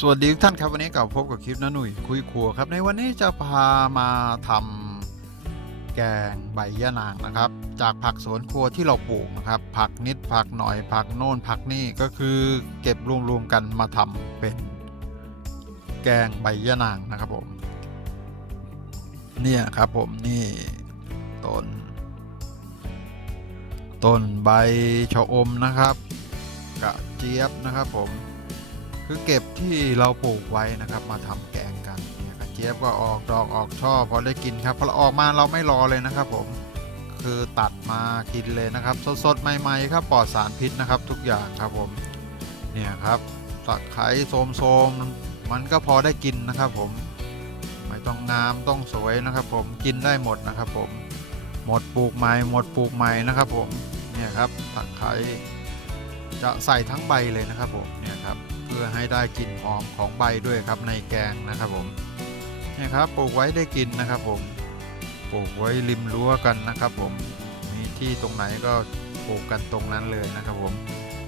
สวัสดีทุกท่านครับวันนี้กลับพบกับคลิปน้าหนุ่ยคุยครัวครับในวันนี้จะพามาทำแกงใบยะนางนะครับ จากผักสวนครัวที่เราปลูกนะครับ ผักนิดผักหน่อยผักโน่นผักนี่ก็คือเก็บรวมๆกันมาทำเป็นแกงใบยะนางนะครับผมเนี่ยครับผมนี่ต้นต้นใบชะอมนะครับ กระเจี๊ยบนะครับผม คือเก็บที่เราปลูกไว้นะครับ มาทำแกงกันเนี่ยกระเจี๊ยบก็ออกดอกออกช่อพอได้กินครับพอออกมาเราไม่รอเลยนะครับ ผมคือตัดมากินเลยนะครับ สดๆใหม่ๆครับปลอดสารพิษนะครับ ทุกอย่างครับผมเนี่ยครับตะไคร้โสมๆมันก็พอได้กินนะครับ ผมไม่ต้องงามต้องสวยนะครับ ผมกินได้หมดนะครับ ผมหมดปลูกใหม่หมดปลูกใหม่นะครับ ผมเนี่ยครับตะไคร้จะใส่ทั้งใบเลยนะครับผมเนี่ยครับ เพื่อให้ได้กลิ่นหอมของใบด้วยครับในแกงนะครับผมนี่ครับปลูกไว้ได้กินนะครับผมปลูกไว้ริมรั้วกันนะครับ ผมมีที่ตรงไหนก็ปลูกกันตรงนั้นเลยนะครับผม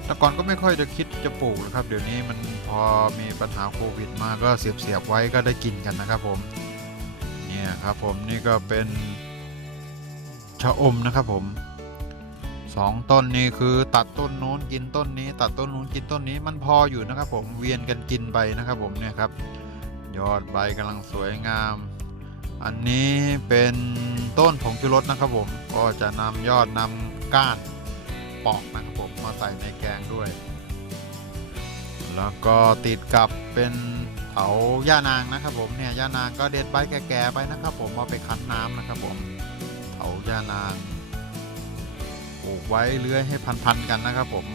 แต่ก่อนก็ไม่ค่อยจะคิดจะปลูกนะครับ เดี๋ยวนี้มันพอมีปัญหาโควิดมาก็เสียบเสียบๆไว้ก็ได้กินกันนะครับผมเนี่ยครับผมนี่ก็เป็นชะอมนะครับผม สองต้นนี้คือตัดต้นนู้นกินต้นนี้ ตัดต้นนู้นกินต้นนี้มันพออยู่นะครับ ผมเวียนกันกินไปนะครับ ผมเนี่ยครับ ยอดใบกำลังสวยงาม อันนี้เป็นต้นผงชูรสนะครับผมก็จะนำยอดนำก้านปอกนะครับผมมาใส่ในแกงด้วย แล้วก็ติดกับเป็นเถาย่านางนะครับ ผมเนี่ยย่านางก็เด็ดใบแก่ๆไปนะครับ ผมเอาไปคั้นน้ำนะครับ ผมเถาย่านาง ปลูกไว้เลื้อยให้พันๆกันนะครับผม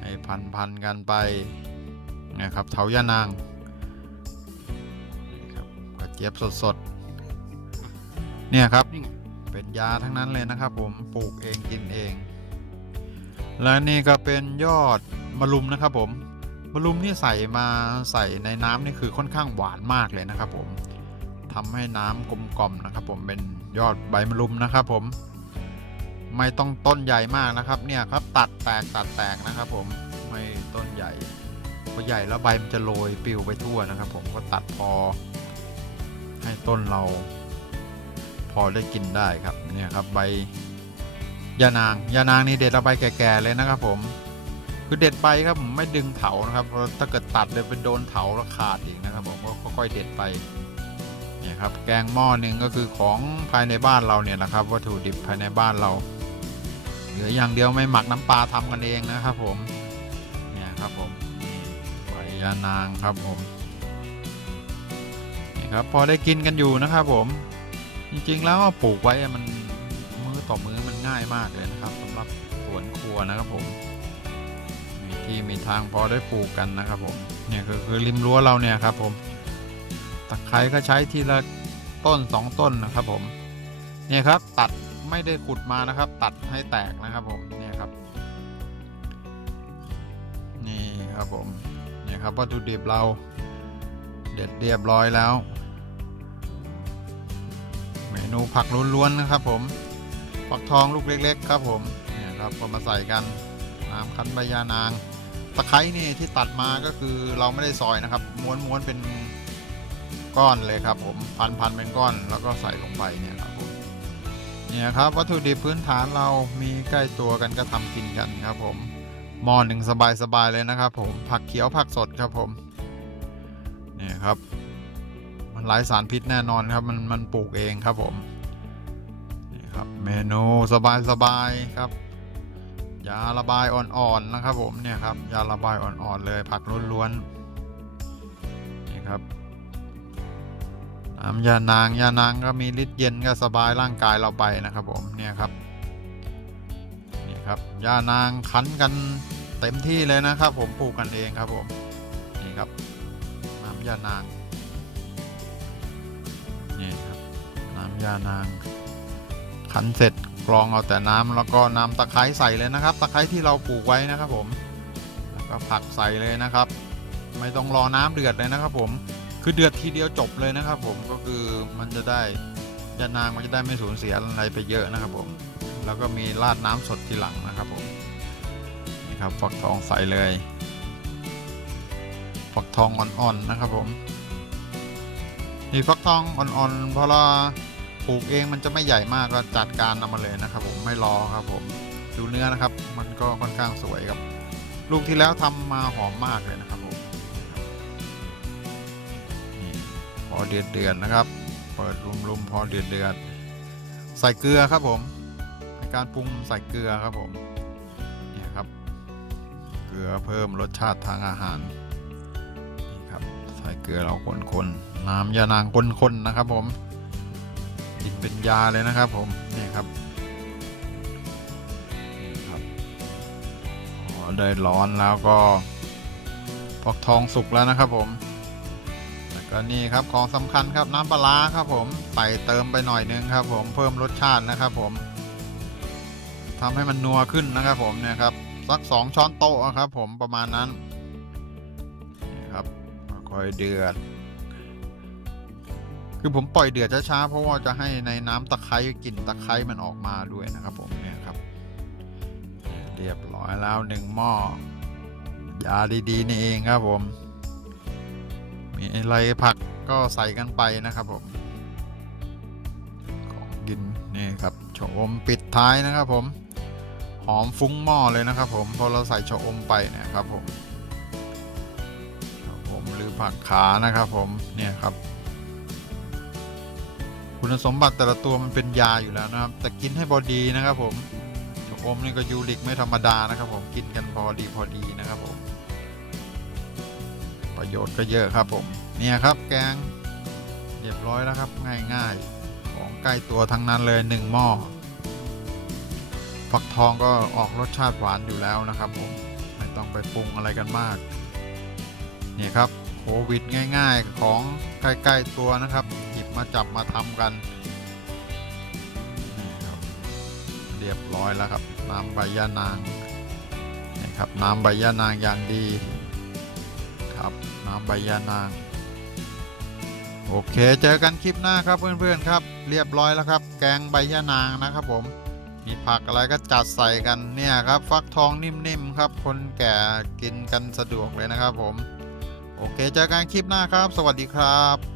ให้พันๆกันไปนะครับเถายานางนี่ครับกระเจี๊ยบสดๆเนี่ยครับเป็นยาทั้งนั้นเลยนะครับผมปลูกเองกินเอง และนี่ก็เป็นยอดมะรุมนะครับผมมะรุมนี่ใส่มาใส่ในน้ำนี่คือค่อนข้างหวานมากเลยนะครับผมทำให้น้ำกลมกล่อมนะครับผมเป็นยอดใบมะรุมนะครับผม ไม่ต้องต้นใหญ่มากนะครับ เนี่ยครับตัดแตกตัดแตกนะครับผมไม่ต้นใหญ่พอใหญ่แล้วใบมันจะโรยปิวไปทั่วนะครับ ผมก็ตัดพอ ให้ต้นเรา พอได้กินได้ครับเนี่ยครับใบยานางยานางนี่เด็ดเอาใบแก่ๆเลยนะครับ ผมคือเด็ดไปครับผมไม่ดึงเถานะครับถ้าเกิดตัดเลยเป็นโดนเถาแล้วขาดอีกนะครับ ผมก็ค่อยๆเด็ดไปเนี่ยครับแกงหม้อหนึ่งก็คือของภายในบ้านเราเนี่ยนะครับ วัตถุดิบภายในบ้านเรา เหลืออย่างเดียวไม่หมักน้ำปลาทำกันเองนะครับ ผมเนี่ยครับผมใบยานางครับผมนี่ครับพอได้กินกันอยู่นะครับ ผม จริงๆแล้วปลูกไว้มันมือต่อมือมันง่ายมากเลยนะครับสำหรับสวนครัวนะครับผมมีที่มีทางพอได้ปลูกกันนะครับ ผมเนี่ยคือคือริมรั้วเราเนี่ยครับ ผมตะไคร้ก็ใช้ทีละต้นสองต้นนะครับ ผมเนี่ยครับตัด ไม่ได้ขุดมานะครับ ตัดให้แตกนะครับผมเนี่ยครับ นี่ครับผมเนี่ยครับวัตถุดิบเราเด็ดเรียบร้อยแล้ว เมนูผักล้วนๆนะครับผมผักทองลูกเล็ก ๆ ครับผมเนี่ยครับก็มาใส่กันน้ำคั้นใบยานางตะไคร้นี่ที่ตัดมาก็คือเราไม่ได้ซอยนะครับ ม้วนๆเป็นก้อนเลยครับผมพันๆเป็นก้อนแล้วก็ใส่ลงไปเนี่ยครับผม เนี่ยครับวัตถุดิบพื้นฐานเรามีใกล้ตัวกันก็ทำกินกันครับผมหม้อหนึ่งสบายๆเลยนะครับ ผมผักเขียวผักสดครับผมเนี่ยครับ มันไร้สารพิษแน่นอนครับมันมันปลูกเองครับผมนี่ครับเมนูสบายๆครับยาระบายอ่อนๆนะครับผมเนี่ยครับยาระบายอ่อนๆเลยผักล้วนๆนี่ครับ น้ำยานางยานางก็มีฤทธิ์เย็นก็สบายร่างกายเราไปนะครับผมเนี่ยครับนี่ครับยานางคั้นกันเต็มที่เลยนะครับ ผมปลูกกันเองครับผมนี่ครับน้ำยานางนี่ครับน้ำยานางคั้นเสร็จกรองเอาแต่น้ำแล้วก็น้ำตะไคร้ใส่เลยนะครับ ตะไคร้ที่เราปลูกไว้นะครับผมแล้วก็ผักใส่เลยนะครับ ไม่ต้องรอน้ำเดือดเลยนะครับผม คือเดือดทีเดียวจบเลยนะครับผมก็คือมันจะได้ยานางมันจะได้ไม่สูญเสียอะไรไปเยอะนะครับผม แล้วก็มีราดน้ำสดทีหลังนะครับผมนี่ครับฟักทองใสเลยฟักทองอ่อนๆนะครับผมนี่ฟักทองอ่อนๆพอเราปลูกเองมันจะไม่ใหญ่มากก็จัดการเอามาเลยนะครับ ผมไม่รอครับผมดูเนื้อนะครับ มันก็ค่อนข้างสวยครับ ลูกที่แล้วทำมาหอมมากเลยนะครับ อเดือดเดือดนะครับ เปิดรุมๆพอเดือดเดือดใส่เกลือครับผม ในการปรุงใส่เกลือครับผมเนี่ยครับ เกลือเพิ่มรสชาติทางอาหารนี่ครับใส่เกลือเราคนๆน้ำยานางคนๆนะครับผมกินเป็นยาเลยนะครับผมนี่ครับนี่ครับพอได้ร้อนแล้วก็พอกทองสุกแล้วนะครับผม ก็นี่ครับของสำคัญครับน้ำปลาครับผมใส่เติมไปหน่อยนึงครับ ผมเพิ่มรสชาตินะครับ ผมทำให้มันนัวขึ้นนะครับผมเนี่ยครับสักสองช้อนโต๊ะครับ ผมประมาณนั้นนี่ครับค่อยเดือด คือผมปล่อยเดือดช้าๆเพราะว่าจะให้ในน้ำตะไคร้กลิ่นตะไคร้มันออกมาด้วยนะครับ ผมเนี่ยครับ เรียบร้อยแล้วหนึ่งหม้อยาดีๆนี่เองครับผม มีอะไรผักก็ใส่กันไปนะครับผมของกินนี่ครับชะอมปิดท้ายนะครับผมหอมฟุ้งหม้อเลยนะครับผมพอเราใส่ชะอมไปเนี่ยครับผมผมหรือผักขานะครับผมเนี่ยครับ คุณสมบัติแต่ละตัวมันเป็นยาอยู่แล้วนะครับ แต่กินให้พอดีนะครับผมชะอมนี่ก็ยูริกไม่ธรรมดานะครับผมกินกันพอดีพอดีนะครับผม ประโยชน์ก็เยอะครับผมเนี่ยครับแกงเรียบร้อยแล้วครับง่ายๆ ของใกล้ตัวทั้งนั้นเลยหนึ่งหม้อฟักทองก็ออกรสชาติหวานอยู่แล้วนะครับผมไม่ต้องไปปรุงอะไรกันมากนี่ครับโควิดง่าย ๆ ของใกล้ ๆตัวนะครับ หยิบมาจับมาทำกันเรียบร้อยแล้วครับ น้ำใบยะนางนี่ครับน้ำใบยะนางอย่างดีับน้ำใบยานาง โอเค เจอกันคลิปหน้าครับเพื่อนๆครับ เรียบร้อยแล้วครับ แกงใบยานางนะครับผม มีผักอะไรก็จัดใส่กันเนี่ยครับ ฟักทองนิ่มๆครับ คนแก่กินกันสะดวกเลยนะครับผม โอเค เจอกันคลิปหน้าครับ สวัสดีครับ